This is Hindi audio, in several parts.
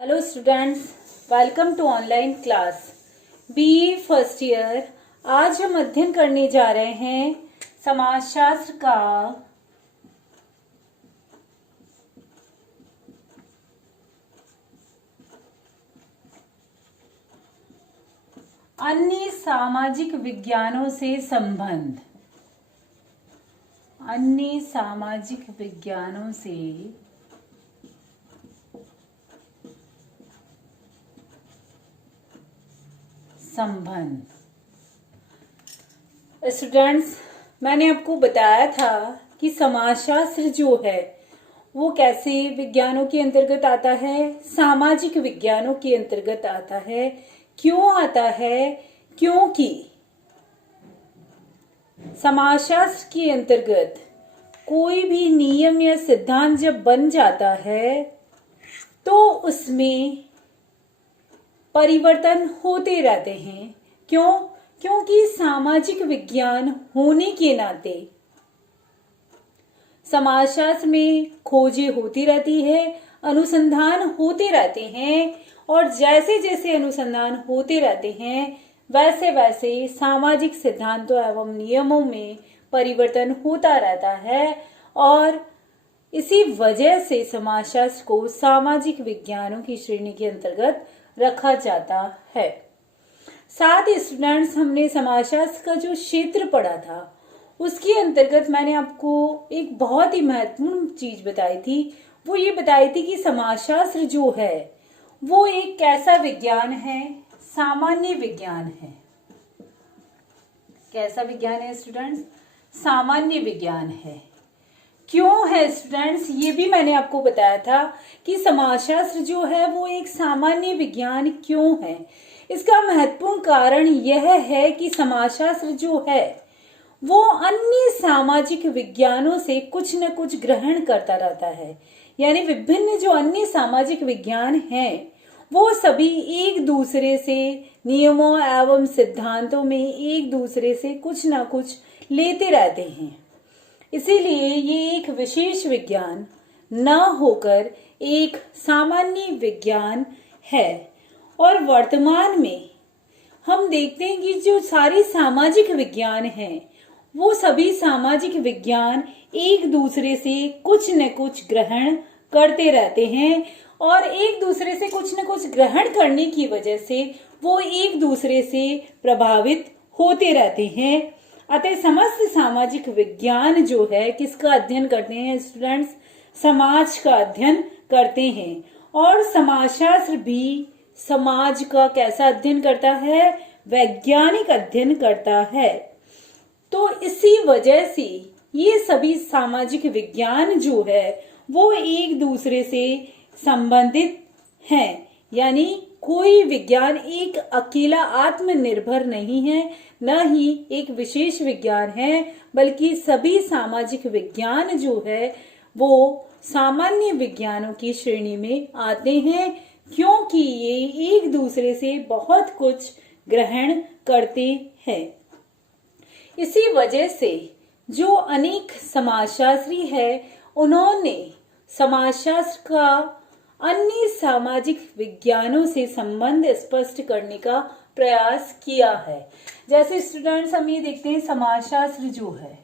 Hello students, welcome to online class BA first year. आज हम अध्ययन करने जा रहे हैं समाजशास्त्र का अन्य सामाजिक विज्ञानों से संबंध। अन्य सामाजिक विज्ञानों से संबंध। स्टूडेंट्स, मैंने आपको बताया था कि समाजशास्त्र जो है वो कैसे विज्ञानों के अंतर्गत आता है, सामाजिक विज्ञानों के अंतर्गत आता है। क्यों आता है? क्योंकि समाजशास्त्र के अंतर्गत कोई भी नियम या सिद्धांत जब बन जाता है तो उसमें परिवर्तन होते रहते हैं। क्यों? क्योंकि सामाजिक विज्ञान होने के नाते समाजशास्त्र में खोजें होती रहती है, अनुसंधान होते रहते हैं, और जैसे जैसे अनुसंधान होते रहते हैं वैसे वैसे सामाजिक सिद्धांतों एवं नियमों में परिवर्तन होता रहता है। और इसी वजह से समाजशास्त्र को सामाजिक विज्ञानों की श्रेणी के अंतर्गत रखा जाता है। साथ ही स्टूडेंट्स, हमने समाजशास्त्र का जो क्षेत्र पढ़ा था उसके अंतर्गत मैंने आपको एक बहुत ही महत्वपूर्ण चीज बताई थी। वो ये बताई थी कि समाजशास्त्र जो है वो एक कैसा विज्ञान है? सामान्य विज्ञान है। कैसा विज्ञान है स्टूडेंट्स? सामान्य विज्ञान है। क्यों है स्टूडेंट्स? ये भी मैंने आपको बताया था कि समाजशास्त्र जो है वो एक सामान्य विज्ञान क्यों है। इसका महत्वपूर्ण कारण यह है कि समाजशास्त्र जो है वो अन्य सामाजिक विज्ञानों से कुछ न कुछ ग्रहण करता रहता है। यानी विभिन्न जो अन्य सामाजिक विज्ञान हैं वो सभी एक दूसरे से नियमों एवं सिद्धांतों में एक दूसरे से कुछ न कुछ लेते रहते हैं। इसीलिए ये एक विशेष विज्ञान न होकर एक सामान्य विज्ञान है। और वर्तमान में हम देखते हैं कि जो सारी सामाजिक विज्ञान हैं वो सभी सामाजिक विज्ञान एक दूसरे से कुछ न कुछ ग्रहण करते रहते हैं, और एक दूसरे से कुछ न कुछ ग्रहण करने की वजह से वो एक दूसरे से प्रभावित होते रहते हैं। अतः समस्त सामाजिक विज्ञान जो है किसका अध्ययन करते हैं स्टूडेंट्स? समाज का अध्ययन करते हैं। और समाजशास्त्र भी समाज का कैसा अध्ययन करता है? वैज्ञानिक अध्ययन करता है। तो इसी वजह से ये सभी सामाजिक विज्ञान जो है वो एक दूसरे से संबंधित हैं। यानी कोई विज्ञान एक अकेला आत्मनिर्भर नहीं है, न ही एक विशेष विज्ञान है, बल्कि सभी सामाजिक विज्ञान जो है वो सामान्य विज्ञानों की श्रेणी में आते हैं, क्योंकि ये एक दूसरे से बहुत कुछ ग्रहण करते हैं। इसी वजह से जो अनेक समाजशास्त्री है उन्होंने समाजशास्त्र का अन्य सामाजिक विज्ञानों से संबंध स्पष्ट करने का प्रयास किया है। जैसे स्टूडेंट्स, हम ये देखते हैं समाजशास्त्र जो है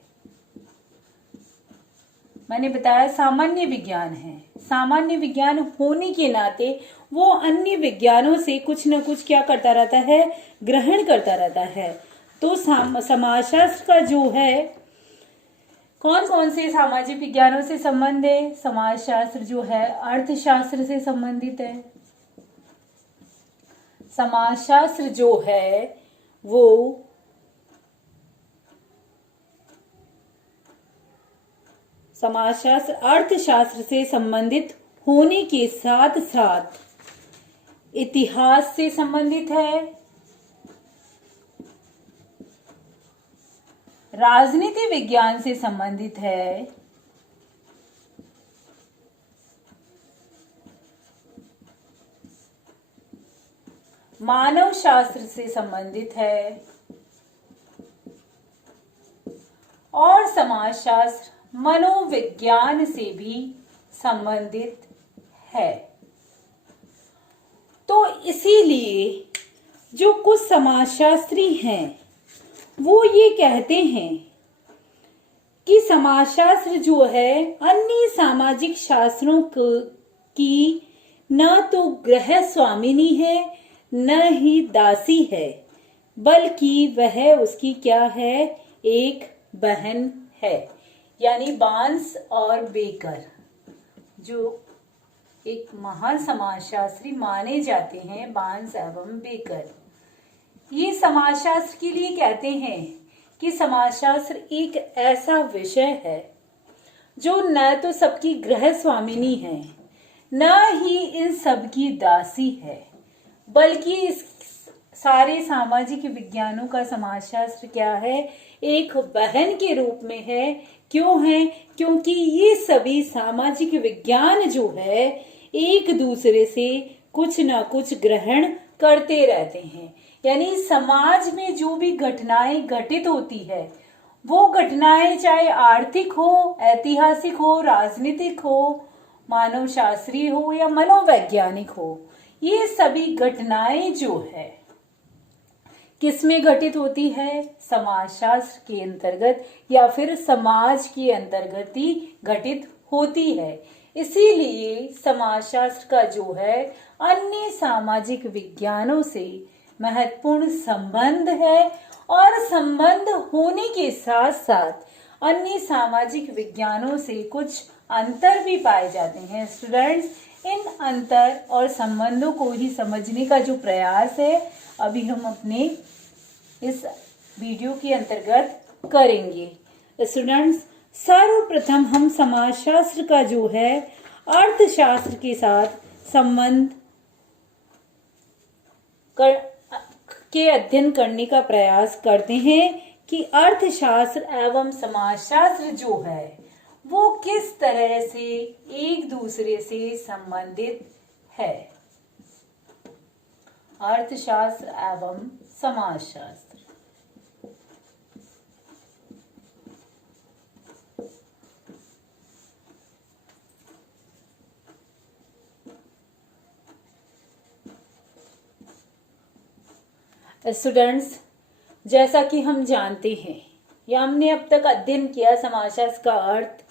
मैंने बताया सामान्य विज्ञान है। सामान्य विज्ञान होने के नाते वो अन्य विज्ञानों से कुछ न कुछ क्या करता रहता है? ग्रहण करता रहता है। तो समाजशास्त्र का जो है कौन कौन से सामाजिक विज्ञानों से संबंध है? समाजशास्त्र जो है अर्थशास्त्र से संबंधित है। समाजशास्त्र जो है वो समाजशास्त्र अर्थशास्त्र से संबंधित होने के साथ साथ इतिहास से संबंधित है, राजनीति विज्ञान से संबंधित है, मानव शास्त्र से संबंधित है, और समाजशास्त्र मनोविज्ञान से भी संबंधित है। तो इसीलिए जो कुछ समाजशास्त्री हैं वो ये कहते हैं कि समाजशास्त्र जो है अन्य सामाजिक शास्त्रों की न तो ग्रह स्वामिनी है न ही दासी है, बल्कि वह उसकी क्या है, एक बहन है। यानी बार्न्स और बेकर जो एक महान समाजशास्त्री माने जाते हैं, बार्न्स एवं बेकर, ये समाजशास्त्र के लिए कहते हैं कि समाजशास्त्र एक ऐसा विषय है जो न तो सबकी गृह स्वामिनी है न ही इन सबकी दासी है, बल्कि इस सारे सामाजिक विज्ञानों का समाजशास्त्र क्या है, एक बहन के रूप में है। क्यों है? क्योंकि ये सभी सामाजिक विज्ञान जो है एक दूसरे से कुछ ना कुछ ग्रहण करते रहते हैं। यानी समाज में जो भी घटनाएं घटित होती है, वो घटनाएं चाहे आर्थिक हो, ऐतिहासिक हो, राजनीतिक हो, मानव शास्त्रीय हो या मनोवैज्ञानिक हो, ये सभी घटनाएं जो है किसमें घटित होती है, समाजशास्त्र के अंतर्गत या फिर समाज के अंतर्गत ही घटित होती है। इसीलिए समाजशास्त्र का जो है अन्य सामाजिक विज्ञानों से महत्वपूर्ण संबंध है और संबंध होने के साथ साथ अन्य सामाजिक विज्ञानों से कुछ अंतर भी पाए जाते हैं। स्टूडेंट्स, इन अंतर और संबंधों को ही समझने का जो प्रयास है अभी हम अपने इस वीडियो के अंतर्गत करेंगे। स्टूडेंट्स, सर्वप्रथम हम समाजशास्त्र का जो है अर्थशास्त्र के साथ संबंध के अध्ययन करने का प्रयास करते हैं कि अर्थशास्त्र एवं समाजशास्त्र जो है वो किस तरह से एक दूसरे से संबंधित है। अर्थशास्त्र एवं समाजशास्त्र, स्टूडेंट्स, जैसा कि हम जानते हैं या हमने अब तक अध्ययन किया, समाजशास्त्र का अर्थ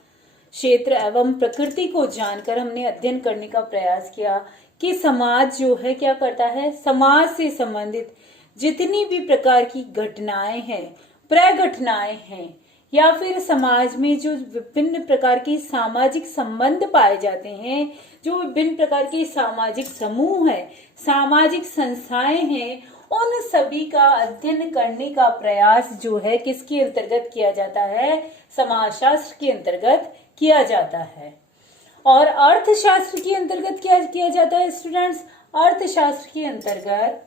क्षेत्र एवं प्रकृति को जानकर हमने अध्ययन करने का प्रयास किया कि समाज जो है क्या करता है, समाज से संबंधित जितनी भी प्रकार की घटनाएं हैं, प्रघटनाएं हैं या फिर समाज में जो विभिन्न प्रकार के सामाजिक संबंध पाए जाते हैं, जो विभिन्न प्रकार के सामाजिक समूह है, सामाजिक संस्थाएं हैं, उन सभी का अध्ययन करने का प्रयास जो है किसके अंतर्गत किया जाता है, समाजशास्त्र के अंतर्गत किया जाता है। और अर्थशास्त्र के अंतर्गत क्या किया जाता है स्टूडेंट्स? अर्थशास्त्र के अंतर्गत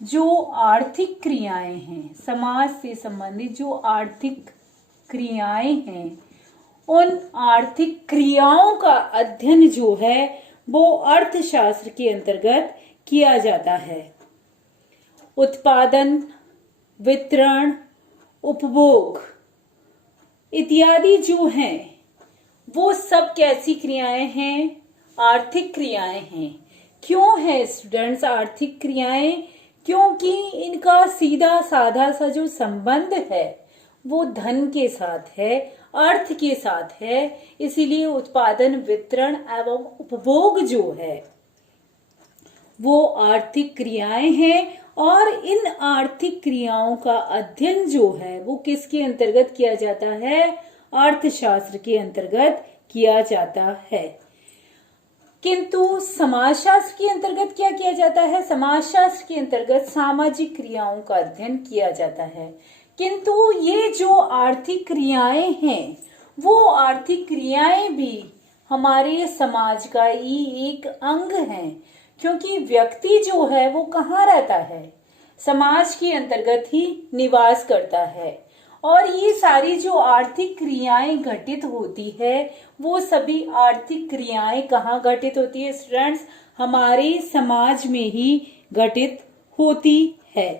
जो आर्थिक क्रियाएं हैं, समाज से संबंधित जो आर्थिक क्रियाएं हैं, उन आर्थिक क्रियाओं का अध्ययन जो है वो अर्थशास्त्र के अंतर्गत किया जाता है। उत्पादन, वितरण, उपभोग इत्यादि जो हैं वो सब कैसी क्रियाएं हैं? आर्थिक क्रियाएं हैं। क्यों है स्टूडेंट्स आर्थिक क्रियाएं? क्योंकि इनका सीधा साधा सा जो संबंध है वो धन के साथ है, अर्थ के साथ है। इसीलिए उत्पादन, वितरण एवं उपभोग जो है वो आर्थिक क्रियाएं हैं। और इन आर्थिक क्रियाओं का अध्ययन जो है वो किसके अंतर्गत किया जाता है? अर्थशास्त्र के अंतर्गत किया जाता है। किंतु समाजशास्त्र के अंतर्गत क्या किया जाता है? समाजशास्त्र के अंतर्गत सामाजिक क्रियाओं का अध्ययन किया जाता है। किंतु ये जो आर्थिक क्रियाएं हैं वो आर्थिक क्रियाएं भी हमारे समाज का ही एक अंग है, क्योंकि व्यक्ति जो है वो कहाँ रहता है? समाज के अंतर्गत ही निवास करता है। और ये सारी जो आर्थिक क्रियाएं घटित होती है वो सभी आर्थिक क्रियाएं कहाँ घटित होती है स्टूडेंट्स? हमारे समाज में ही घटित होती है।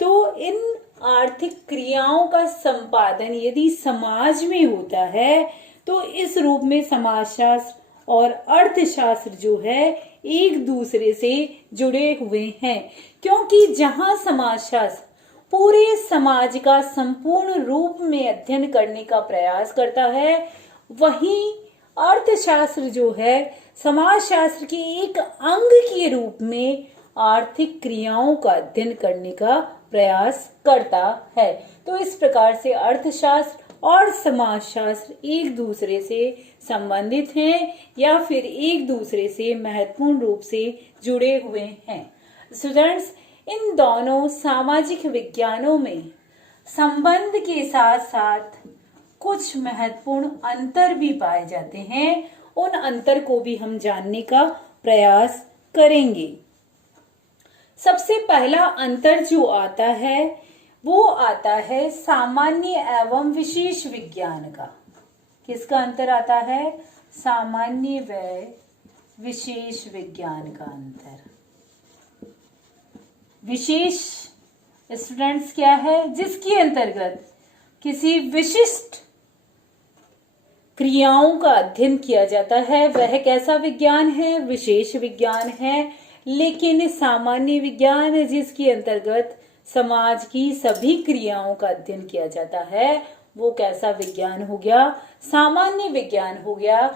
तो इन आर्थिक क्रियाओं का संपादन यदि समाज में होता है तो इस रूप में समाजशास्त्र और अर्थशास्त्र जो है एक दूसरे से जुड़े हुए हैं, क्योंकि जहां समाजशास्त्र पूरे समाज का संपूर्ण रूप में अध्ययन करने का प्रयास करता है, वहीं अर्थशास्त्र जो है समाजशास्त्र के एक अंग के रूप में आर्थिक क्रियाओं का अध्ययन करने का प्रयास करता है। तो इस प्रकार से अर्थशास्त्र और समाजशास्त्र एक दूसरे से संबंधित हैं या फिर एक दूसरे से महत्वपूर्ण रूप से जुड़े हुए हैं। स्टूडेंट्स, इन दोनों सामाजिक विज्ञानों में संबंध के साथ साथ कुछ महत्वपूर्ण अंतर भी पाए जाते हैं। उन अंतर को भी हम जानने का प्रयास करेंगे। सबसे पहला अंतर जो आता है वो आता है सामान्य एवं विशेष विज्ञान का। किसका अंतर आता है? सामान्य व विशेष विज्ञान का अंतर। विशेष स्टूडेंट्स क्या है? जिसके अंतर्गत किसी विशिष्ट क्रियाओं का अध्ययन किया जाता है, वह कैसा विज्ञान है? विशेष विज्ञान है। लेकिन सामान्य विज्ञान जिसके अंतर्गत समाज की सभी क्रियाओं का अध्ययन किया जाता है, वो कैसा विज्ञान हो गया? सामान्य विज्ञान हो गया।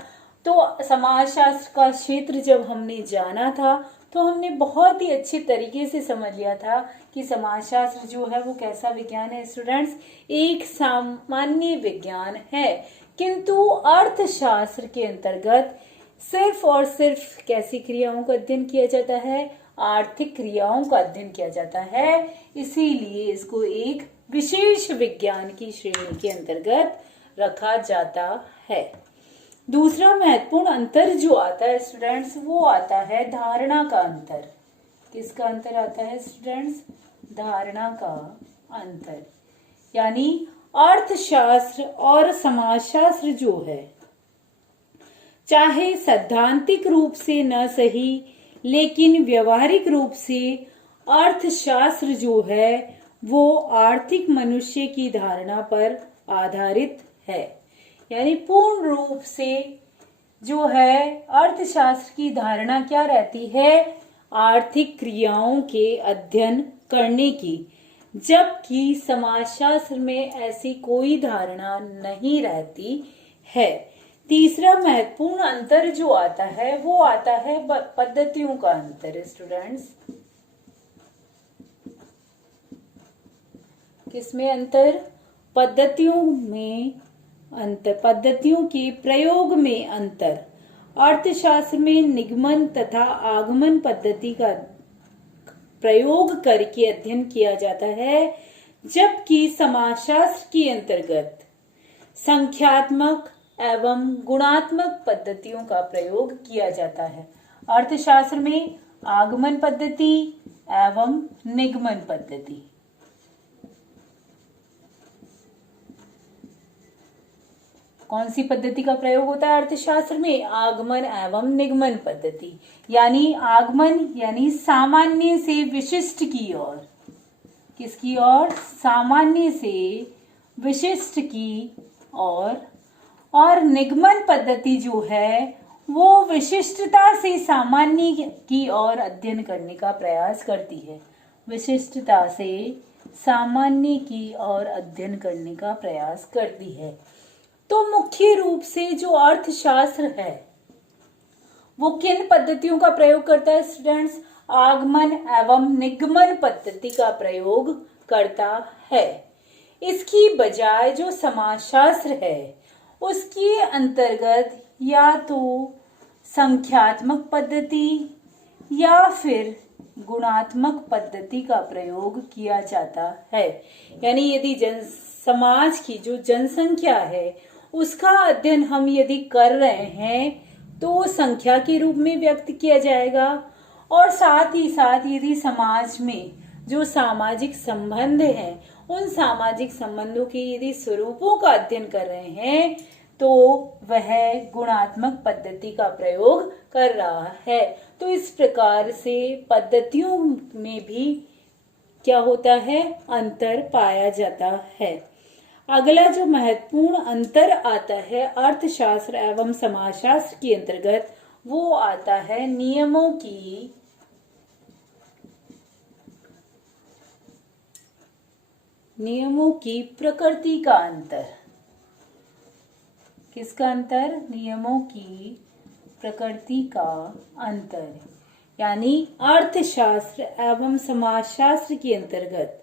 तो समाजशास्त्र का क्षेत्र जब हमने जाना था तो हमने बहुत ही अच्छे तरीके से समझ लिया था कि समाजशास्त्र जो है वो कैसा विज्ञान है स्टूडेंट्स? एक सामान्य विज्ञान है। किंतु अर्थशास्त्र के अंतर्गत सिर्फ और सिर्फ कैसी क्रियाओं का अध्ययन किया जाता है? आर्थिक क्रियाओं का अध्ययन किया जाता है। इसीलिए इसको एक विशेष विज्ञान की श्रेणी के अंतर्गत रखा जाता है। दूसरा महत्वपूर्ण अंतर जो आता है स्टूडेंट्स, वो आता है धारणा का अंतर। किसका अंतर आता है स्टूडेंट्स? धारणा का अंतर। यानी अर्थशास्त्र और समाजशास्त्र जो है, चाहे सैद्धांतिक रूप से न सही लेकिन व्यवहारिक रूप से अर्थशास्त्र जो है वो आर्थिक मनुष्य की धारणा पर आधारित है। यानी पूर्ण रूप से जो है अर्थशास्त्र की धारणा क्या रहती है? आर्थिक क्रियाओं के अध्ययन करने की, जबकि समाजशास्त्र में ऐसी कोई धारणा नहीं रहती है। तीसरा महत्वपूर्ण अंतर जो आता है वो आता है पद्धतियों का अंतर। स्टूडेंट्स, किसमें अंतर? पद्धतियों में अंतर, पद्धतियों के प्रयोग में अंतर। अर्थशास्त्र में निगमन तथा आगमन पद्धति का प्रयोग करके अध्ययन किया जाता है, जबकि समाजशास्त्र के अंतर्गत संख्यात्मक एवं गुणात्मक पद्धतियों का प्रयोग किया जाता है। अर्थशास्त्र में आगमन पद्धति एवं निगमन पद्धति। कौन सी पद्धति का प्रयोग होता है अर्थशास्त्र में? आगमन एवं निगमन पद्धति। यानी आगमन यानी सामान्य से विशिष्ट की ओर। किसकी ओर? सामान्य से विशिष्ट की ओर। और निगमन पद्धति जो है वो विशिष्टता से सामान्य की ओर अध्ययन करने का प्रयास करती है। विशिष्टता से सामान्य की ओर अध्ययन करने का प्रयास करती है। तो मुख्य रूप से जो अर्थशास्त्र है वो किन पद्धतियों का प्रयोग करता है स्टूडेंट्स? आगमन एवं निगमन पद्धति का प्रयोग करता है। इसकी बजाय जो समाजशास्त्र है उसके अंतर्गत या तो संख्यात्मक पद्धति या फिर गुणात्मक पद्धति का प्रयोग किया जाता है। यानी यदि समाज की जो जनसंख्या है उसका अध्ययन हम यदि कर रहे हैं तो संख्या के रूप में व्यक्त किया जाएगा, और साथ ही साथ यदि समाज में जो सामाजिक संबंध हैं उन सामाजिक संबंधों के यदि स्वरूपों का अध्ययन कर रहे हैं तो वह गुणात्मक पद्धति का प्रयोग कर रहा है। तो इस प्रकार से पद्धतियों में भी क्या होता है? अंतर पाया जाता है। अगला जो महत्वपूर्ण अंतर आता है अर्थशास्त्र एवं समाजशास्त्र के अंतर्गत, वो आता है नियमों की प्रकृति का अंतर। किसका अंतर? नियमों की प्रकृति का अंतर। यानी अर्थशास्त्र एवं समाजशास्त्र के अंतर्गत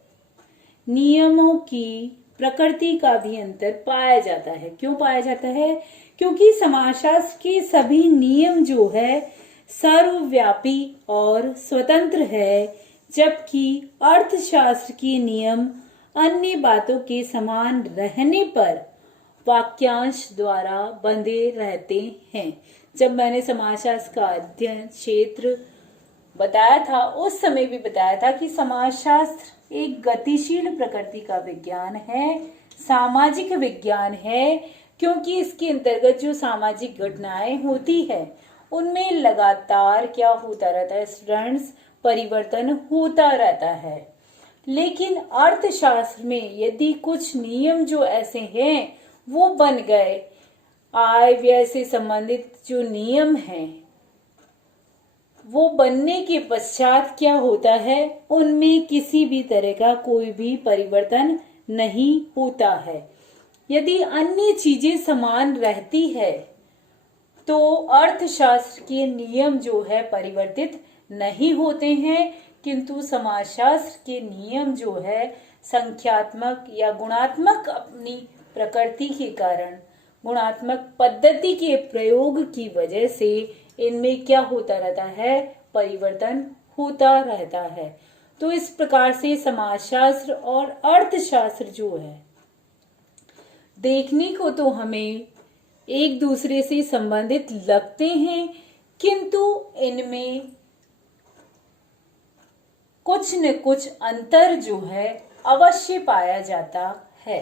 नियमों की प्रकृति का भी अंतर पाया जाता है। क्यों पाया जाता है? क्योंकि समाजशास्त्र के सभी नियम जो है सर्वव्यापी और स्वतंत्र है, जबकि अर्थशास्त्र के नियम अन्य बातों के समान रहने पर वाक्यांश द्वारा बंधे रहते हैं। जब मैंने समाजशास्त्र का अध्ययन क्षेत्र बताया था, उस समय भी बताया था कि समाजशास्त्र एक गतिशील प्रकृति का विज्ञान है, सामाजिक विज्ञान है, क्योंकि इसके अंतर्गत जो सामाजिक घटनाएं होती है उनमें लगातार क्या होता रहता है स्टूडेंट्स? परिवर्तन होता रहता है। लेकिन अर्थशास्त्र में यदि कुछ नियम जो ऐसे हैं वो बन गए, आय व्यय से संबंधित जो नियम हैं वो बनने के पश्चात क्या होता है, उनमें किसी भी तरह का कोई भी परिवर्तन नहीं होता है। यदि अन्य चीजें समान रहती है तो अर्थशास्त्र के नियम जो है परिवर्तित नहीं होते हैं, किंतु समाजशास्त्र के नियम जो है संख्यात्मक या गुणात्मक अपनी प्रकृति के कारण, गुणात्मक पद्धति के प्रयोग की वजह से इनमें क्या होता रहता है? परिवर्तन होता रहता है। तो इस प्रकार से समाजशास्त्र और अर्थशास्त्र जो है देखने को तो हमें एक दूसरे से संबंधित लगते हैं, किंतु इनमें कुछ न कुछ अंतर जो है अवश्य पाया जाता है।